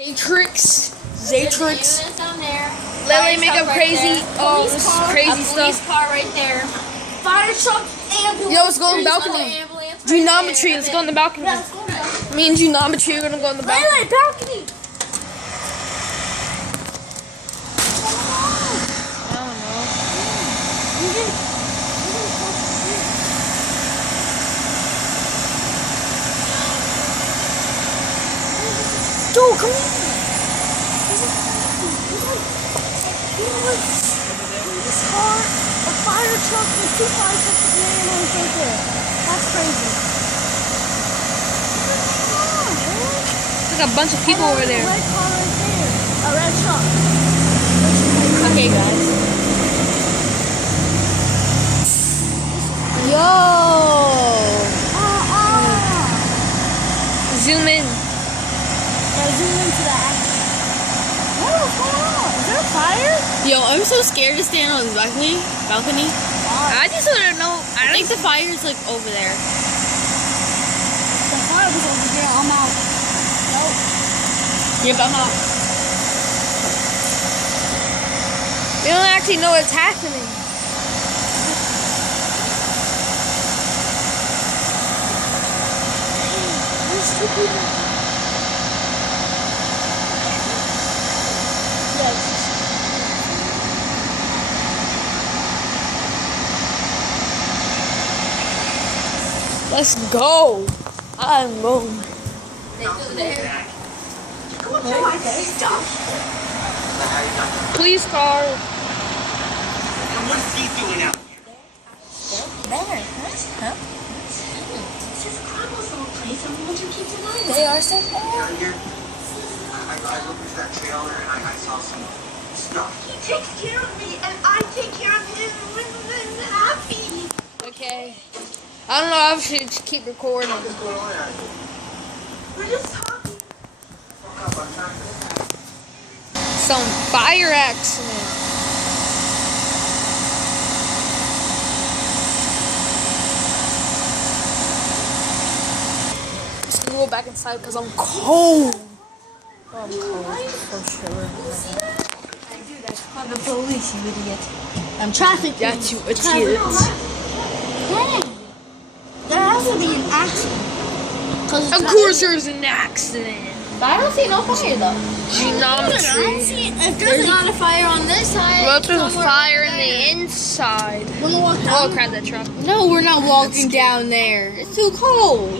Zaytrix. Lily make up crazy, crazy stuff. Police car right there. Fire truck, ambulance. Yo, let's go on the balcony. Geometry, let's go on the balcony. Yeah, let's go on the balcony. Me and geometry are gonna go on the balcony. Lily, balcony. I don't know. Dude, come on. This car, a fire truck with 2 fire trucks and an ambulance right there. That's crazy. There's like a bunch of people over there. A red car right there. A red truck. Okay, guys. Yo! Zoom in. Yeah, zoom into that. What's going on? Is there a fire? Yo, I'm so scared to stand on the balcony. I just want to know. I think the fire's like over there. The fire was over there. I'm out. Nope. Yep, I'm out. We don't actually know what's happening. There's 2 people. Yes. Let's go. I'm going. Police car. And what's he doing out here? This is a crumbles little place. I want you to keep denying it. They are so Down here, I looked at that trailer and I saw some stuff. He takes care of me and I take care of him when I'm happy. Okay. I don't know. I should just keep recording. What's going on out here? We're just talking. Some fire accident. Let's go back inside because I'm cold. Oh, I'm cold for sure. call the police, you idiot. I'm traffic. Got you, police. idiot. Hey, there has to be an accident. Of course there's an accident. But I don't see no fire though. Geometry. If there's not a fire on this side. Well, there's a fire in the inside. Wanna walk Oh down? crap, that truck. No, we're not walking down there. It's too cold.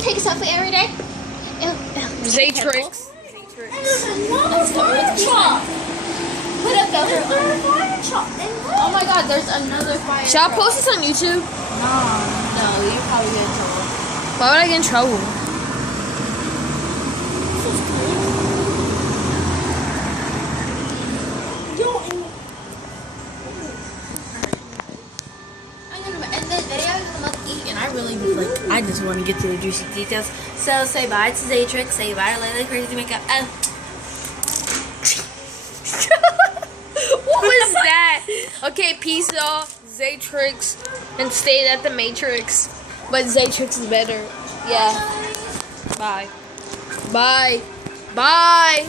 Take a selfie every day. Zaytrix. There's another fire truck. Put up the fire truck. Oh my God, there's another fire Should I truck. post this on YouTube? No, you probably get in trouble. Why would I get in trouble? I'm gonna end the video. I'm gonna eat, and I really I just want to get to the juicy details. So say bye to Zaytrix. Say bye to Layla Crazy Makeup. What was that? Okay, peace off, Zaytrix, and stay at the Matrix. But Zaytrix is better. Yeah. Bye. Bye. Bye.